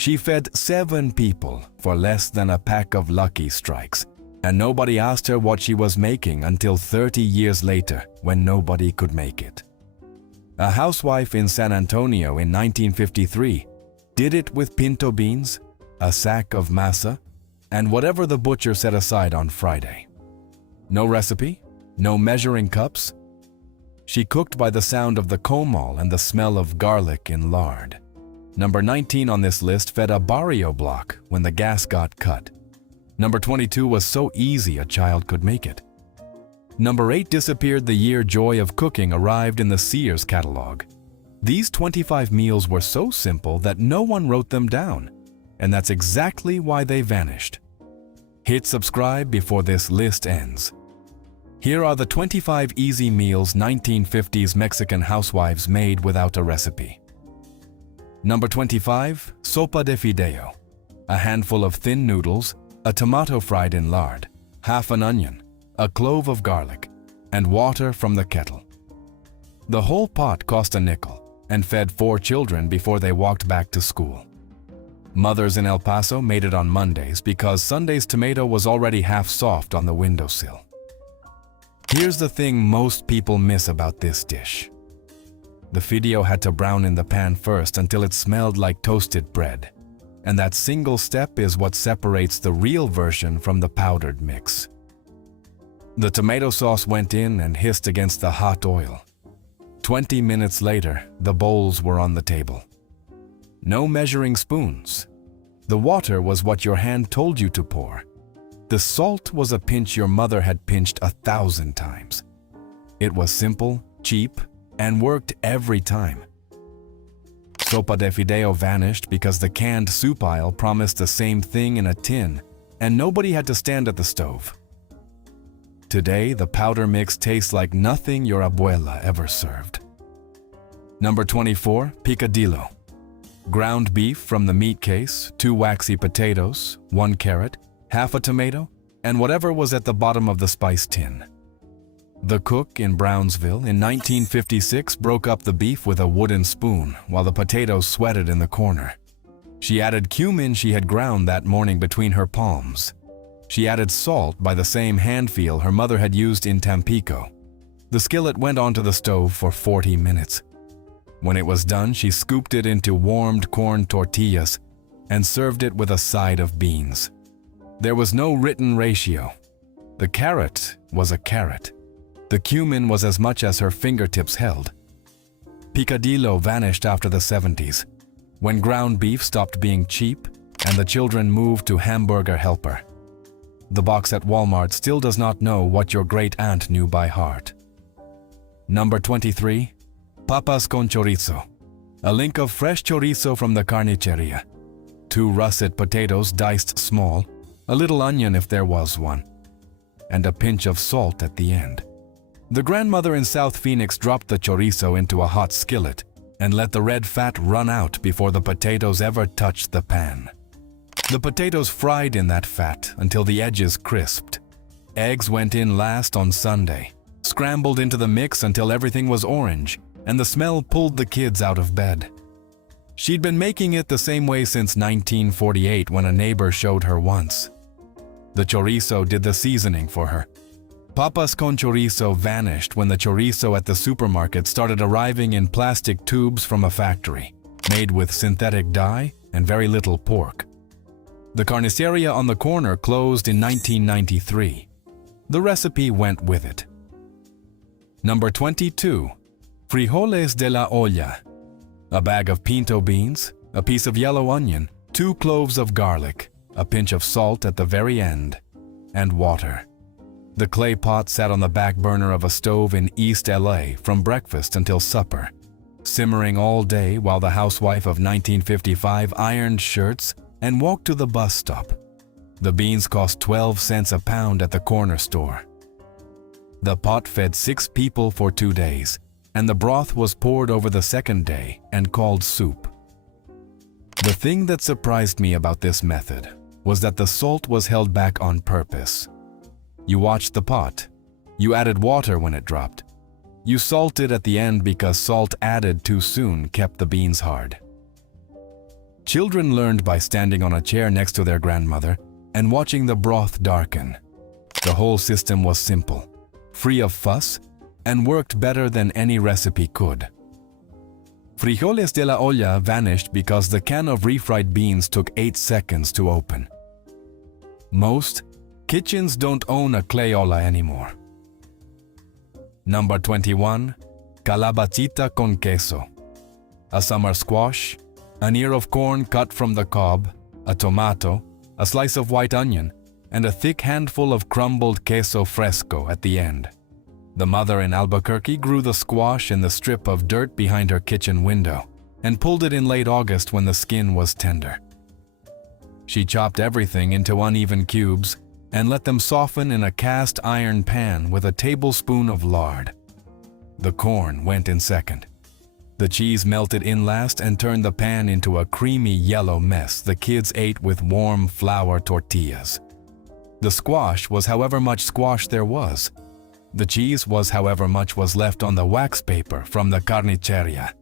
She fed 7 people for less than a pack of Lucky Strikes, and nobody asked her what she was making until 30 years later when nobody could make it. A housewife in San Antonio in 1953 did it with pinto beans, a sack of masa, and whatever the butcher set aside on Friday. No recipe, no measuring cups. She cooked by the sound of the comal and the smell of garlic in lard. Number 19 on this list fed a barrio block when the gas got cut. Number 22 was so easy a child could make it. Number 8 disappeared the year joy of cooking arrived in the Sears catalog. These 25 meals were so simple that no one wrote them down, and that's exactly why they vanished. Hit subscribe before this list ends. Here are the 25 easy meals 1950s Mexican housewives made without a recipe. Number 25, sopa de fideo. A handful of thin noodles, a tomato fried in lard, half an onion, a clove of garlic, and water from the kettle. The whole pot cost a nickel and fed 4 children before they walked back to school. Mothers in El Paso made it on Mondays because Sunday's tomato was already half soft on the windowsill. Here's the thing most people miss about this dish. The fideo had to brown in the pan first until it smelled like toasted bread, and that single step is what separates the real version from the powdered mix. The tomato sauce went in and hissed against the hot oil. 20 minutes later, the bowls were on the table. No measuring spoons. The water was what your hand told you to pour. The salt was a pinch your mother had pinched 1,000 times. It was simple, cheap, and worked every time. Sopa de fideo vanished because the canned soup aisle promised the same thing in a tin, and nobody had to stand at the stove. Today, the powder mix tastes like nothing your abuela ever served. Number 24, picadillo. Ground beef from the meat case, 2 waxy potatoes, 1 carrot, half a tomato, and whatever was at the bottom of the spice tin. The cook in Brownsville in 1956 broke up the beef with a wooden spoon while the potatoes sweated in the corner. She added cumin she had ground that morning between her palms. She added salt by the same hand feel her mother had used in Tampico. The skillet went onto the stove for 40 minutes. When it was done, she scooped it into warmed corn tortillas and served it with a side of beans. There was no written ratio. The carrot was a carrot. The cumin was as much as her fingertips held. Picadillo vanished after the 70s, when ground beef stopped being cheap and the children moved to hamburger helper. The box at Walmart still does not know what your great-aunt knew by heart. Number 23, papas con chorizo. A link of fresh chorizo from the carniceria. 2 russet potatoes diced small, a little onion if there was one, and a pinch of salt at the end. The grandmother in South Phoenix dropped the chorizo into a hot skillet and let the red fat run out before the potatoes ever touched the pan. The potatoes fried in that fat until the edges crisped. Eggs went in last on Sunday, scrambled into the mix until everything was orange, and the smell pulled the kids out of bed. She'd been making it the same way since 1948 when a neighbor showed her once. The chorizo did the seasoning for her. Papas con chorizo vanished when the chorizo at the supermarket started arriving in plastic tubes from a factory, made with synthetic dye and very little pork. The carniceria on the corner closed in 1993. The recipe went with it. Number 22, frijoles de la olla. A bag of pinto beans, a piece of yellow onion, 2 cloves of garlic, a pinch of salt at the very end, and water. The clay pot sat on the back burner of a stove in East LA from breakfast until supper, simmering all day while the housewife of 1955 ironed shirts and walked to the bus stop. The beans cost 12 cents a pound at the corner store. The pot fed 6 people for 2 days, and the broth was poured over the second day and called soup. The thing that surprised me about this method was that the salt was held back on purpose. You watched the pot. You added water when it dropped. You salted at the end because salt added too soon kept the beans hard. Children learned by standing on a chair next to their grandmother and watching the broth darken. The whole system was simple, free of fuss, and worked better than any recipe could. Frijoles de la olla vanished because the can of refried beans took 8 seconds to open. Most kitchens don't own a clay olla anymore. Number 21. Calabacita con queso. A summer squash, an ear of corn cut from the cob, a tomato, a slice of white onion, and a thick handful of crumbled queso fresco at the end. The mother in Albuquerque grew the squash in the strip of dirt behind her kitchen window and pulled it in late August when the skin was tender. She chopped everything into uneven cubes and let them soften in a cast iron pan with a tablespoon of lard. The corn went in second. The cheese melted in last and turned the pan into a creamy yellow mess the kids ate with warm flour tortillas. The squash was however much squash there was. The cheese was however much was left on the wax paper from the carniceria.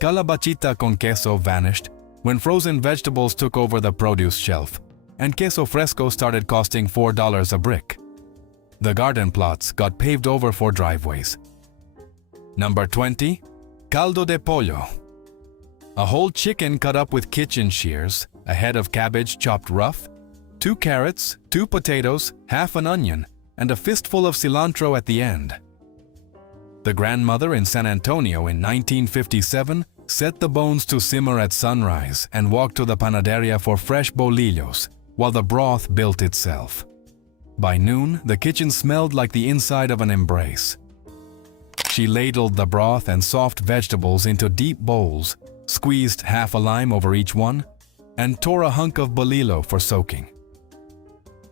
Calabacita con queso vanished when frozen vegetables took over the produce shelf, and queso fresco started costing $4 a brick. The garden plots got paved over for driveways. Number 20. Caldo de pollo. A whole chicken cut up with kitchen shears, a head of cabbage chopped rough, 2 carrots, 2 potatoes, half an onion, and a fistful of cilantro at the end. The grandmother in San Antonio in 1957 set the bones to simmer at sunrise and walked to the panaderia for fresh bolillos while the broth built itself. By noon, the kitchen smelled like the inside of an embrace. She ladled the broth and soft vegetables into deep bowls, squeezed half a lime over each one, and tore a hunk of bolillo for soaking.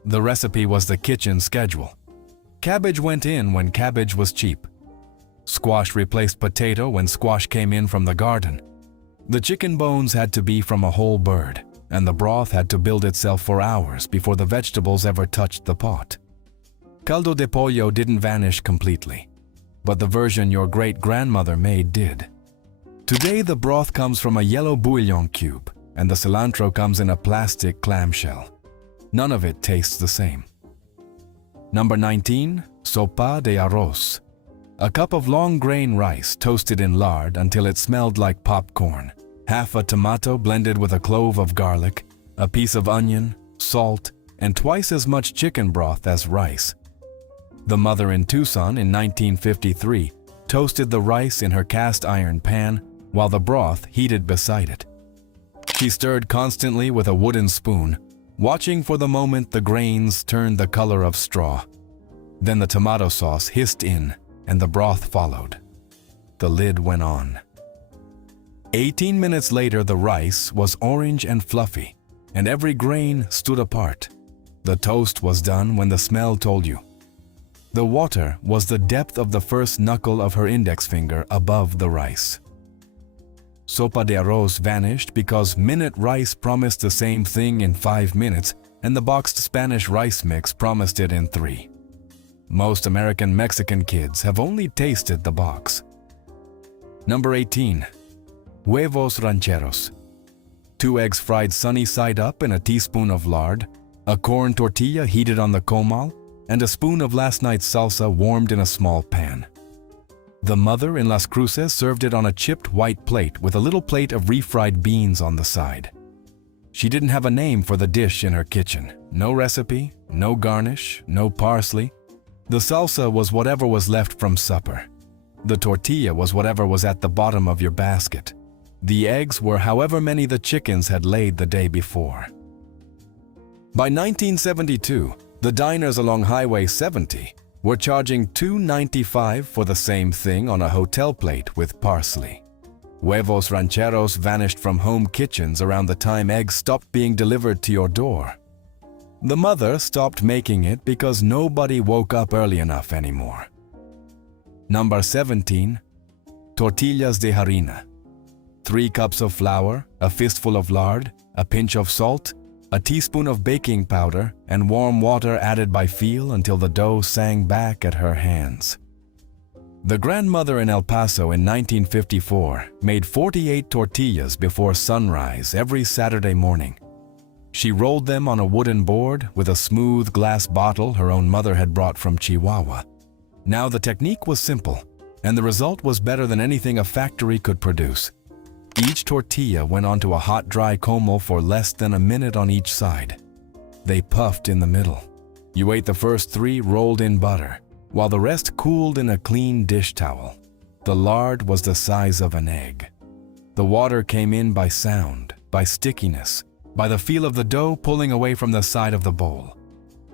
The recipe was the kitchen schedule. Cabbage went in when cabbage was cheap. Squash replaced potato when squash came in from the garden. The chicken bones had to be from a whole bird, and the broth had to build itself for hours before the vegetables ever touched the pot. Caldo de pollo didn't vanish completely, but the version your great-grandmother made did. Today the broth comes from a yellow bouillon cube, and the cilantro comes in a plastic clamshell. None of it tastes the same. Number 19. Sopa de Arroz. A cup of long-grain rice toasted in lard until it smelled like popcorn, half a tomato blended with a clove of garlic, a piece of onion, salt, and twice as much chicken broth as rice. The mother in Tucson in 1953 toasted the rice in her cast iron pan while the broth heated beside it. She stirred constantly with a wooden spoon, watching for the moment the grains turned the color of straw. Then the tomato sauce hissed in and the broth followed. The lid went on. 18 minutes later, the rice was orange and fluffy, and every grain stood apart. The toast was done when the smell told you. The water was the depth of the first knuckle of her index finger above the rice. Sopa de Arroz vanished because minute rice promised the same thing in 5 minutes, and the boxed Spanish rice mix promised it in 3. Most American Mexican kids have only tasted the box. Number 18. Huevos rancheros. 2 eggs fried sunny side up in a teaspoon of lard, a corn tortilla heated on the comal, and a spoon of last night's salsa warmed in a small pan. The mother in Las Cruces served it on a chipped white plate with a little plate of refried beans on the side. She didn't have a name for the dish in her kitchen. No recipe, no garnish, no parsley. The salsa was whatever was left from supper. The tortilla was whatever was at the bottom of your basket. The eggs were however many the chickens had laid the day before. By 1972, the diners along Highway 70 were charging $2.95 for the same thing on a hotel plate with parsley. Huevos rancheros vanished from home kitchens around the time eggs stopped being delivered to your door. The mother stopped making it because nobody woke up early enough anymore. Number 17. Tortillas de harina. 3 cups of flour, a fistful of lard, a pinch of salt, a teaspoon of baking powder, and warm water added by feel until the dough sang back at her hands. The grandmother in El Paso in 1954 made 48 tortillas before sunrise every Saturday morning. She rolled them on a wooden board with a smooth glass bottle her own mother had brought from Chihuahua. Now the technique was simple, and the result was better than anything a factory could produce. Each tortilla went onto a hot dry comal for less than a minute on each side. They puffed in the middle. You ate the first 3 rolled in butter, while the rest cooled in a clean dish towel. The lard was the size of an egg. The water came in by sound, by stickiness, by the feel of the dough pulling away from the side of the bowl.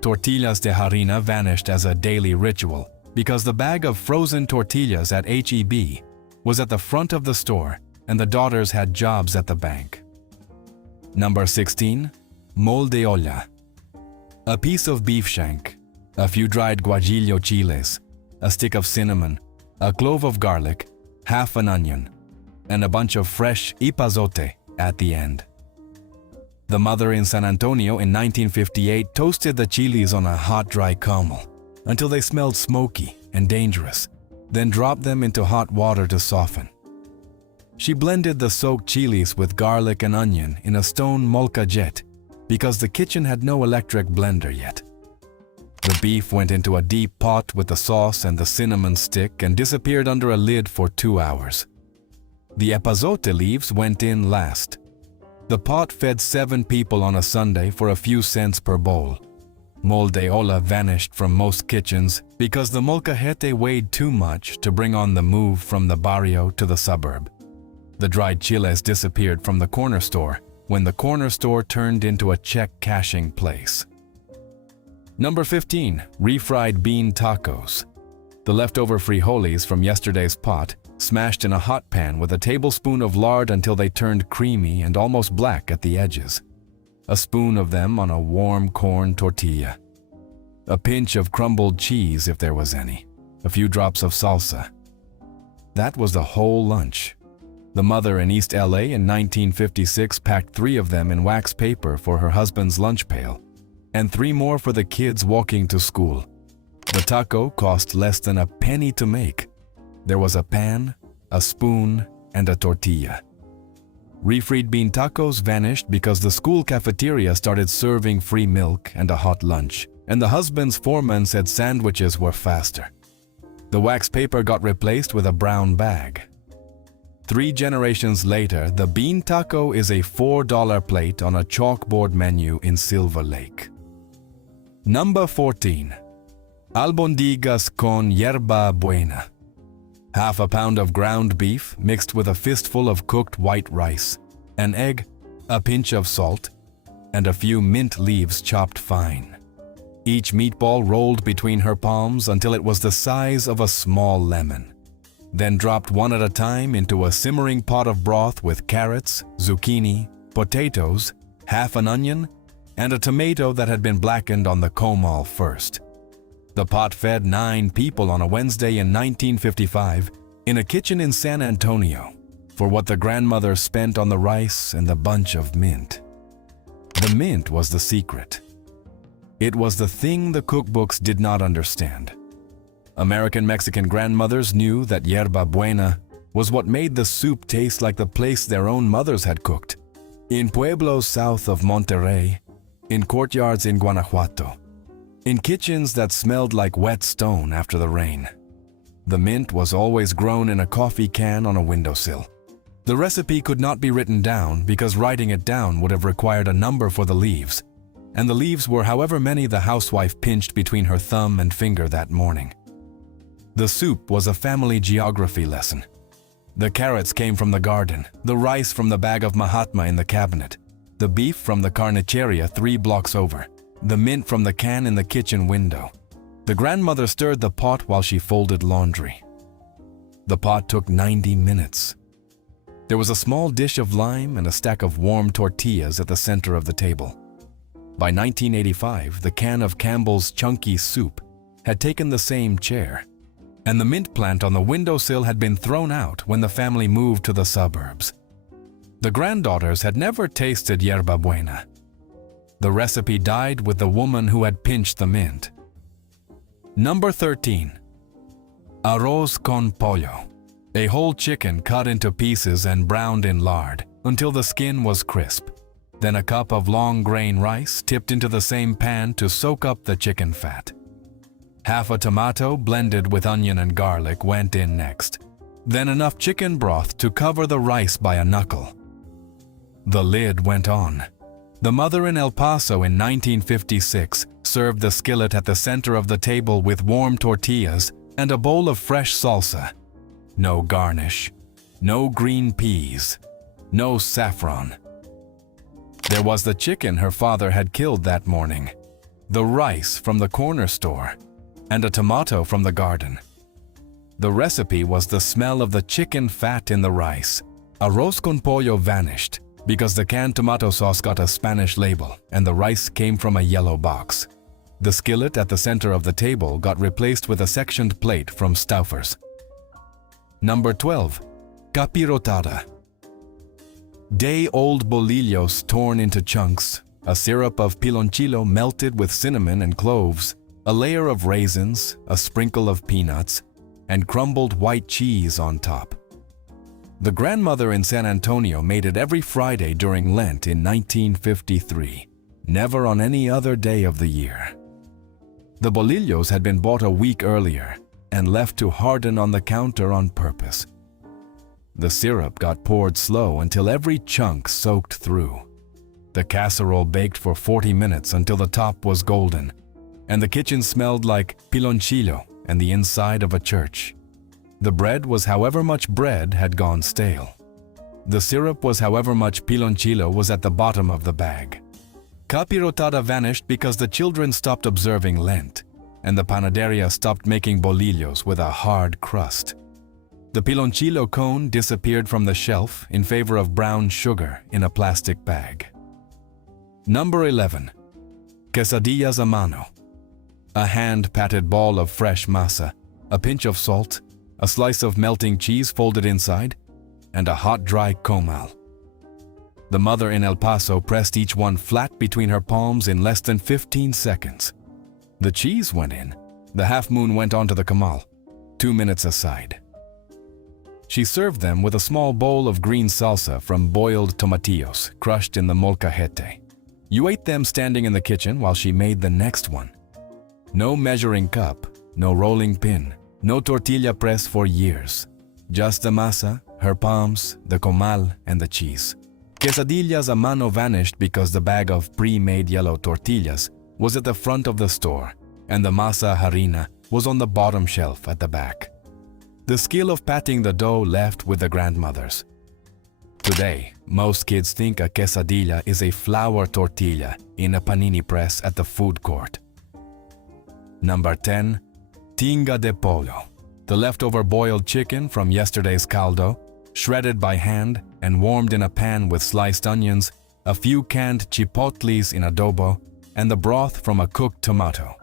Tortillas de harina vanished as a daily ritual because the bag of frozen tortillas at H-E-B was at the front of the store and the daughters had jobs at the bank. Number 16. Mole de olla. A piece of beef shank, a few dried guajillo chiles, a stick of cinnamon, a clove of garlic, half an onion, and a bunch of fresh epazote at the end. The mother in San Antonio in 1958 toasted the chiles on a hot dry comal until they smelled smoky and dangerous, then dropped them into hot water to soften. She blended the soaked chiles with garlic and onion in a stone molcajete because the kitchen had no electric blender yet. The beef went into a deep pot with the sauce and the cinnamon stick and disappeared under a lid for 2 hours. The epazote leaves went in last. The pot fed 7 people on a Sunday for a few cents per bowl. Mole de olla vanished from most kitchens because the molcajete weighed too much to bring on the move from the barrio to the suburb. The dried chiles disappeared from the corner store when the corner store turned into a check cashing place. Number 15. Refried bean tacos. The leftover frijoles from yesterday's pot, smashed in a hot pan with a tablespoon of lard until they turned creamy and almost black at the edges. A spoon of them on a warm corn tortilla. A pinch of crumbled cheese if there was any. A few drops of salsa. That was the whole lunch. The mother in East LA in 1956 packed 3 of them in wax paper for her husband's lunch pail, and 3 more for the kids walking to school. The taco cost less than a penny to make. There was a pan, a spoon, and a tortilla. Refried bean tacos vanished because the school cafeteria started serving free milk and a hot lunch, and the husband's foreman said sandwiches were faster. The wax paper got replaced with a brown bag. 3 generations later, the bean taco is a $4 plate on a chalkboard menu in Silver Lake. Number 14. Albondigas con yerba buena. Half a pound of ground beef mixed with a fistful of cooked white rice, an egg, a pinch of salt, and a few mint leaves chopped fine. Each meatball rolled between her palms until it was the size of a small lemon, then dropped one at a time into a simmering pot of broth with carrots, zucchini, potatoes, half an onion, and a tomato that had been blackened on the comal first. The pot fed 9 people on a Wednesday in 1955 in a kitchen in San Antonio for what the grandmother spent on the rice and the bunch of mint. The mint was the secret. It was the thing the cookbooks did not understand. American Mexican grandmothers knew that yerba buena was what made the soup taste like the place their own mothers had cooked. In pueblos south of Monterrey, in courtyards in Guanajuato, in kitchens that smelled like wet stone after the rain. The mint was always grown in a coffee can on a windowsill. The recipe could not be written down because writing it down would have required a number for the leaves, and the leaves were however many the housewife pinched between her thumb and finger that morning. The soup was a family geography lesson. The carrots came from the garden, the rice from the bag of Mahatma in the cabinet, the beef from the carniceria 3 blocks over, the mint from the can in the kitchen window. The grandmother stirred the pot while she folded laundry. The pot took 90 minutes. There was a small dish of lime and a stack of warm tortillas at the center of the table. By 1985, the can of Campbell's chunky soup had taken the same chair, and the mint plant on the windowsill had been thrown out when the family moved to the suburbs. The granddaughters had never tasted yerba buena. The recipe died with the woman who had pinched the mint. Number 13. Arroz con pollo. A whole chicken cut into pieces and browned in lard until the skin was crisp. Then a cup of long grain rice tipped into the same pan to soak up the chicken fat. Half a tomato blended with onion and garlic went in next. Then enough chicken broth to cover the rice by a knuckle. The lid went on. The mother in El Paso in 1956 served the skillet at the center of the table with warm tortillas and a bowl of fresh salsa. No garnish, no green peas, no saffron. There was the chicken her father had killed that morning, the rice from the corner store, and a tomato from the garden. The recipe was the smell of the chicken fat in the rice. Arroz con pollo vanished because the canned tomato sauce got a Spanish label and the rice came from a yellow box. The skillet at the center of the table got replaced with a sectioned plate from Stauffer's. Number 12. Capirotada. Day-old bolillos torn into chunks, a syrup of piloncillo melted with cinnamon and cloves, a layer of raisins, a sprinkle of peanuts, and crumbled white cheese on top. The grandmother in San Antonio made it every Friday during Lent in 1953, never on any other day of the year. The bolillos had been bought a week earlier and left to harden on the counter on purpose. The syrup got poured slow until every chunk soaked through. The casserole baked for 40 minutes until the top was golden, and the kitchen smelled like piloncillo and the inside of a church. The bread was however much bread had gone stale. The syrup was however much piloncillo was at the bottom of the bag. Capirotada vanished because the children stopped observing Lent, and the panaderia stopped making bolillos with a hard crust. The piloncillo cone disappeared from the shelf in favor of brown sugar in a plastic bag. Number 11. Quesadillas a mano. A hand-patted ball of fresh masa, a pinch of salt, a slice of melting cheese folded inside, and a hot dry comal. The mother in El Paso pressed each one flat between her palms in less than 15 seconds. The cheese went in. The half-moon went onto the comal, 2 minutes aside. She served them with a small bowl of green salsa from boiled tomatillos crushed in the molcajete. You ate them standing in the kitchen while she made the next one. No measuring cup, no rolling pin, no tortilla press for years. Just the masa, her palms, the comal, and the cheese. Quesadillas a mano vanished because the bag of pre-made yellow tortillas was at the front of the store, and the masa harina was on the bottom shelf at the back. The skill of patting the dough left with the grandmothers. Today, most kids think a quesadilla is a flour tortilla in a panini press at the food court. Number 10. Tinga de pollo. The leftover boiled chicken from yesterday's caldo, shredded by hand and warmed in a pan with sliced onions, a few canned chipotles in adobo, and the broth from a cooked tomato.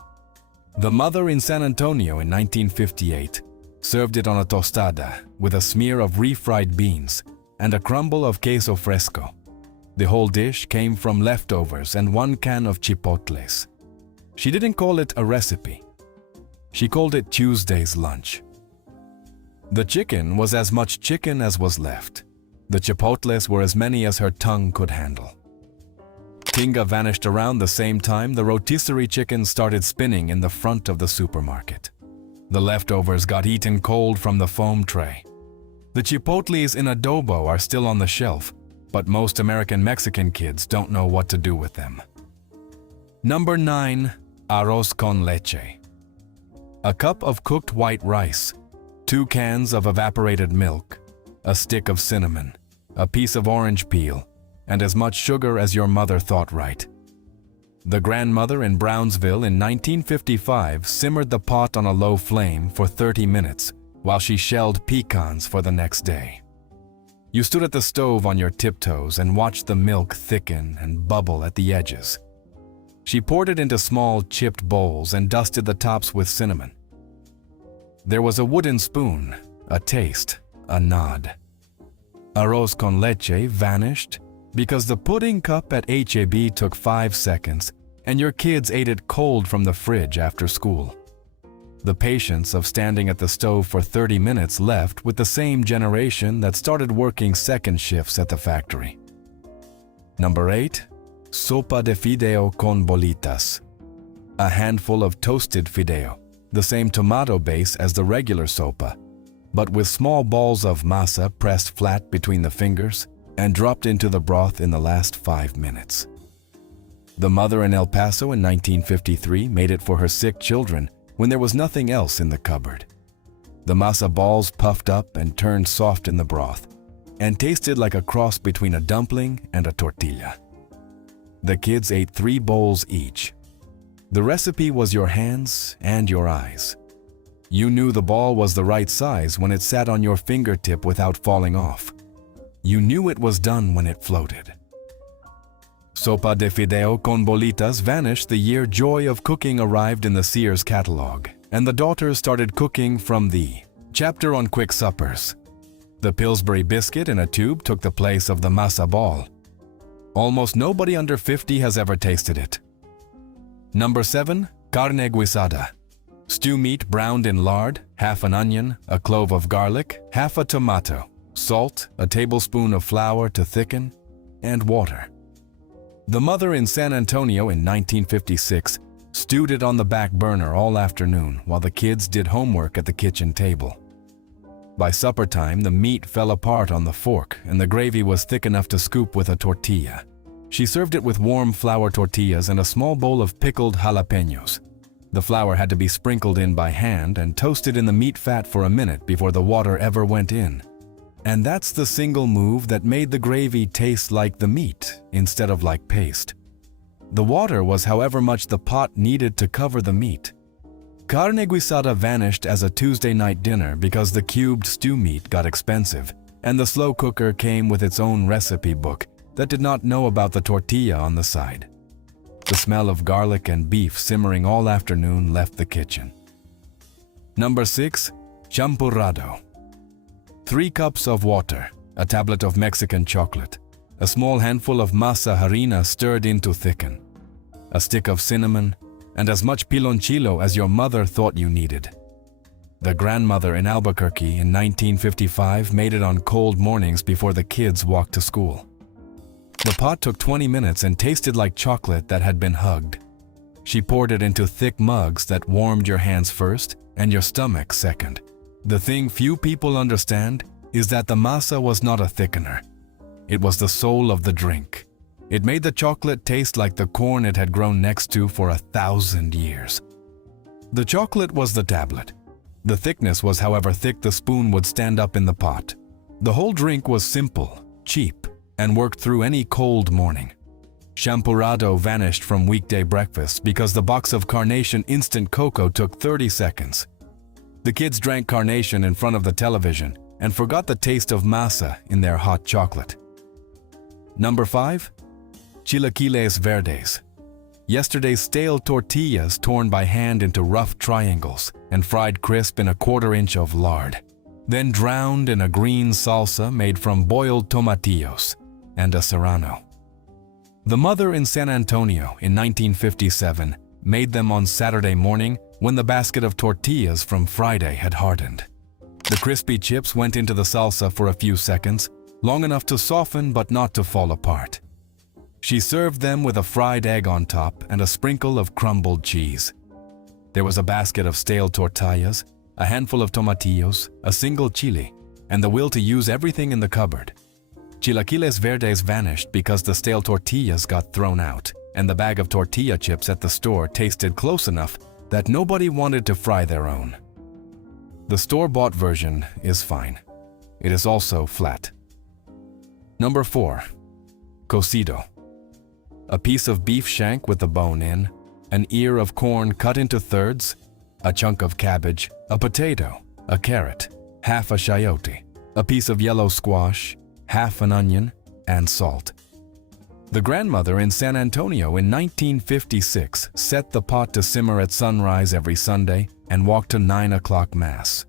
The mother in San Antonio in 1958 served it on a tostada with a smear of refried beans and a crumble of queso fresco. The whole dish came from leftovers and 1 can of chipotles. She didn't call it a recipe. She called it Tuesday's lunch. The chicken was as much chicken as was left. The chipotles were as many as her tongue could handle. Tinga vanished around the same time the rotisserie chicken started spinning in the front of the supermarket. The leftovers got eaten cold from the foam tray. The chipotles in adobo are still on the shelf, but most American Mexican kids don't know what to do with them. Number 9. Arroz con leche. A cup of cooked white rice, 2 cans of evaporated milk, a stick of cinnamon, a piece of orange peel, and as much sugar as your mother thought right. The grandmother in Brownsville in 1955 simmered the pot on a low flame for 30 minutes while she shelled pecans for the next day. You stood at the stove on your tiptoes and watched the milk thicken and bubble at the edges. She poured it into small chipped bowls and dusted the tops with cinnamon. There was a wooden spoon, a taste, a nod. Arroz con leche vanished because the pudding cup at HEB took 5 seconds and your kids ate it cold from the fridge after school. The patience of standing at the stove for 30 minutes left with the same generation that started working second shifts at the factory. Number 8. Sopa de fideo con bolitas. A handful of toasted fideo, the same tomato base as the regular sopa, but with small balls of masa pressed flat between the fingers and dropped into the broth in the last 5 minutes. The mother in El Paso in 1953 made it for her sick children when there was nothing else in the cupboard. The masa balls puffed up and turned soft in the broth and tasted like a cross between a dumpling and a tortilla. The kids ate 3 bowls each. The recipe was your hands and your eyes. You knew the ball was the right size when it sat on your fingertip without falling off. You knew it was done when it floated. Sopa de fideo con bolitas vanished the year Joy of Cooking arrived in the Sears catalog, and the daughters started cooking from the chapter on quick suppers. The Pillsbury biscuit in a tube took the place of the masa ball. Almost nobody under 50 has ever tasted it. Number 7. Carne guisada. Stew meat browned in lard, half an onion, a clove of garlic, half a tomato, salt, a tablespoon of flour to thicken, and water. The mother in San Antonio in 1956 stewed it on the back burner all afternoon while the kids did homework at the kitchen table. By supper time, the meat fell apart on the fork and the gravy was thick enough to scoop with a tortilla. She served it with warm flour tortillas and a small bowl of pickled jalapenos. The flour had to be sprinkled in by hand and toasted in the meat fat for a minute before the water ever went in. And that's the single move that made the gravy taste like the meat instead of like paste. The water was however much the pot needed to cover the meat. Carne guisada vanished as a Tuesday night dinner because the cubed stew meat got expensive, and the slow cooker came with its own recipe book that did not know about the tortilla on the side. The smell of garlic and beef simmering all afternoon left the kitchen. Number 6. Champurrado. 3 cups of water, a tablet of Mexican chocolate, a small handful of masa harina stirred in to thicken, a stick of cinnamon, and as much piloncillo as your mother thought you needed. The grandmother in Albuquerque in 1955 made it on cold mornings before the kids walked to school. The pot took 20 minutes and tasted like chocolate that had been hugged. She poured it into thick mugs that warmed your hands first and your stomach second. The thing few people understand is that the masa was not a thickener. It was the soul of the drink. It made the chocolate taste like the corn it had grown next to for 1,000 years. The chocolate was the tablet. The thickness was however thick the spoon would stand up in the pot. The whole drink was simple, cheap, and worked through any cold morning. Champurrado vanished from weekday breakfasts because the box of Carnation instant cocoa took 30 seconds. The kids drank Carnation in front of the television and forgot the taste of masa in their hot chocolate. Number 5. Chilaquiles verdes. Yesterday's stale tortillas torn by hand into rough triangles and fried crisp in a 1/4 inch of lard, then drowned in a green salsa made from boiled tomatillos and a serrano. The mother in San Antonio in 1957 made them on Saturday morning when the basket of tortillas from Friday had hardened. The crispy chips went into the salsa for a few seconds, long enough to soften but not to fall apart. She served them with a fried egg on top and a sprinkle of crumbled cheese. There was a basket of stale tortillas, a handful of tomatillos, a single chili, and the will to use everything in the cupboard. Chilaquiles verdes vanished because the stale tortillas got thrown out, and the bag of tortilla chips at the store tasted close enough that nobody wanted to fry their own. The store-bought version is fine. It is also flat. Number 4. Cocido. A piece of beef shank with the bone in, an ear of corn cut into thirds, a chunk of cabbage, a potato, a carrot, half a chayote, a piece of yellow squash, half an onion, and salt. The grandmother in San Antonio in 1956 set the pot to simmer at sunrise every Sunday and walked to 9 o'clock mass.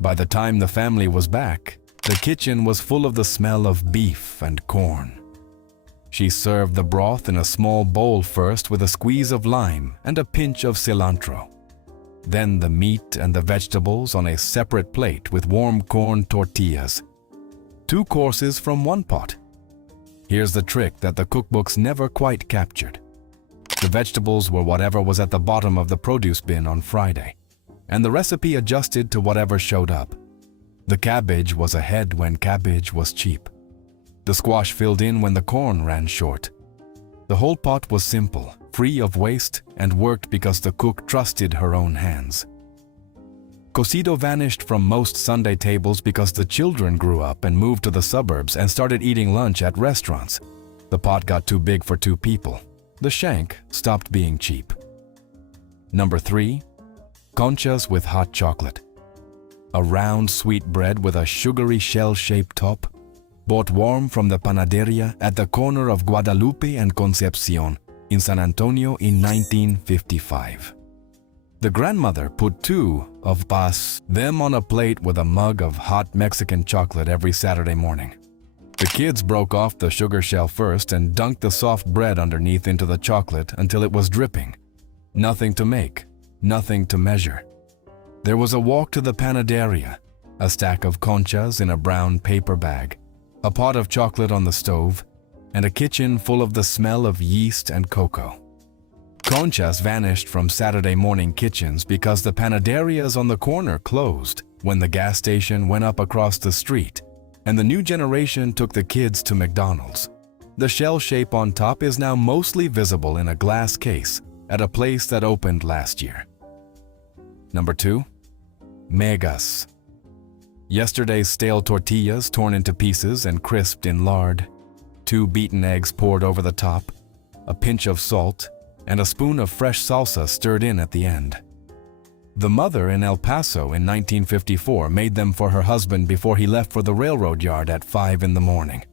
By the time the family was back, the kitchen was full of the smell of beef and corn. She served the broth in a small bowl first with a squeeze of lime and a pinch of cilantro. then the meat and the vegetables on a separate plate with warm corn tortillas. 2 courses from one pot. Here's the trick that the cookbooks never quite captured. The vegetables were whatever was at the bottom of the produce bin on Friday, and the recipe adjusted to whatever showed up. The cabbage was ahead when cabbage was cheap. The squash filled in when the corn ran short. The whole pot was simple, free of waste, and worked because the cook trusted her own hands. Cocido vanished from most Sunday tables because the children grew up and moved to the suburbs and started eating lunch at restaurants. The pot got too big for 2 people. The shank stopped being cheap. Number 3. Conchas with hot chocolate. A round sweet bread with a sugary shell-shaped top, bought warm from the panaderia at the corner of Guadalupe and Concepcion in San Antonio in 1955. The grandmother put 2 of them on a plate with a mug of hot Mexican chocolate every Saturday morning. The kids broke off the sugar shell first and dunked the soft bread underneath into the chocolate until it was dripping. Nothing to make, nothing to measure. There was a walk to the panaderia, a stack of conchas in a brown paper bag, a pot of chocolate on the stove, and a kitchen full of the smell of yeast and cocoa. Conchas vanished from Saturday morning kitchens because the panaderias on the corner closed when the gas station went up across the street, and the new generation took the kids to McDonald's. The shell shape on top is now mostly visible in a glass case at a place that opened last year. Number 2. Megas. Yesterday's stale tortillas torn into pieces and crisped in lard, 2 beaten eggs poured over the top, a pinch of salt, and a spoon of fresh salsa stirred in at the end. The mother in El Paso in 1954 made them for her husband before he left for the railroad yard at 5 in the morning.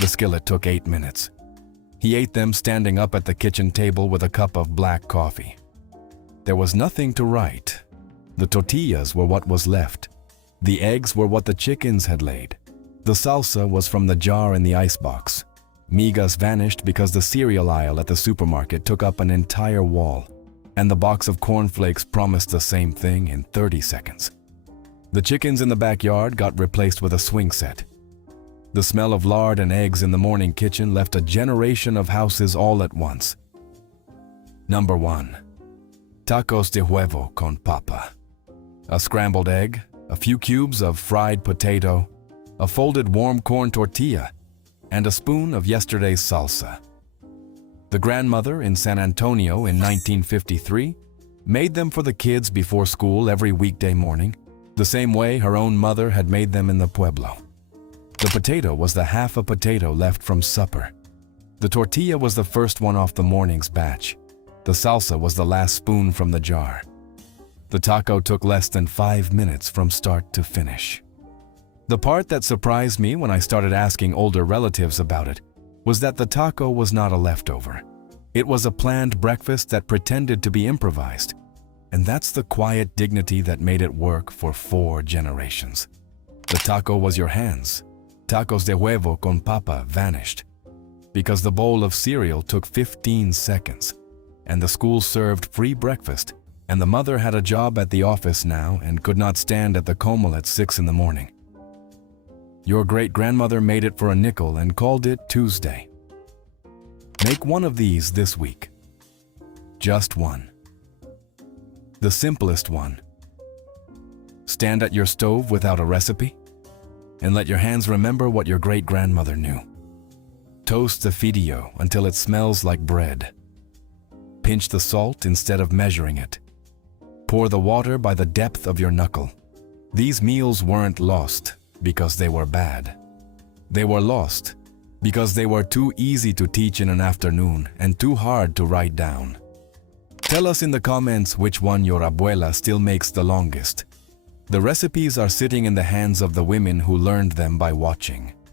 The skillet took 8 minutes. He ate them standing up at the kitchen table with a cup of black coffee. There was nothing to write. The tortillas were what was left. The eggs were what the chickens had laid. The salsa was from the jar in the icebox. Migas vanished because the cereal aisle at the supermarket took up an entire wall, and the box of cornflakes promised the same thing in 30 seconds. The chickens in the backyard got replaced with a swing set. The smell of lard and eggs in the morning kitchen left a generation of houses all at once. Number 1. Tacos de huevo con papa. A scrambled egg, a few cubes of fried potato, a folded warm corn tortilla, and a spoon of yesterday's salsa. The grandmother in San Antonio in 1953 made them for the kids before school every weekday morning, the same way her own mother had made them in the pueblo. The potato was the half a potato left from supper. The tortilla was the first one off the morning's batch. The salsa was the last spoon from the jar. The taco took less than 5 minutes from start to finish. The part that surprised me when I started asking older relatives about it was that the taco was not a leftover. It was a planned breakfast that pretended to be improvised. And that's the quiet dignity that made it work for 4 generations. The taco was your hands. Tacos de huevo con papa vanished because the bowl of cereal took 15 seconds, and the school served free breakfast, and the mother had a job at the office now and could not stand at the comal at 6 in the morning. Your great-grandmother made it for a nickel and called it Tuesday. Make one of these this week. Just one. The simplest one. Stand at your stove without a recipe, and let your hands remember what your great-grandmother knew. Toast the fideo until it smells like bread. Pinch the salt instead of measuring it. Pour the water by the depth of your knuckle. These meals weren't lost because they were bad. They were lost because they were too easy to teach in an afternoon and too hard to write down. Tell us in the comments which one your abuela still makes the longest. The recipes are sitting in the hands of the women who learned them by watching.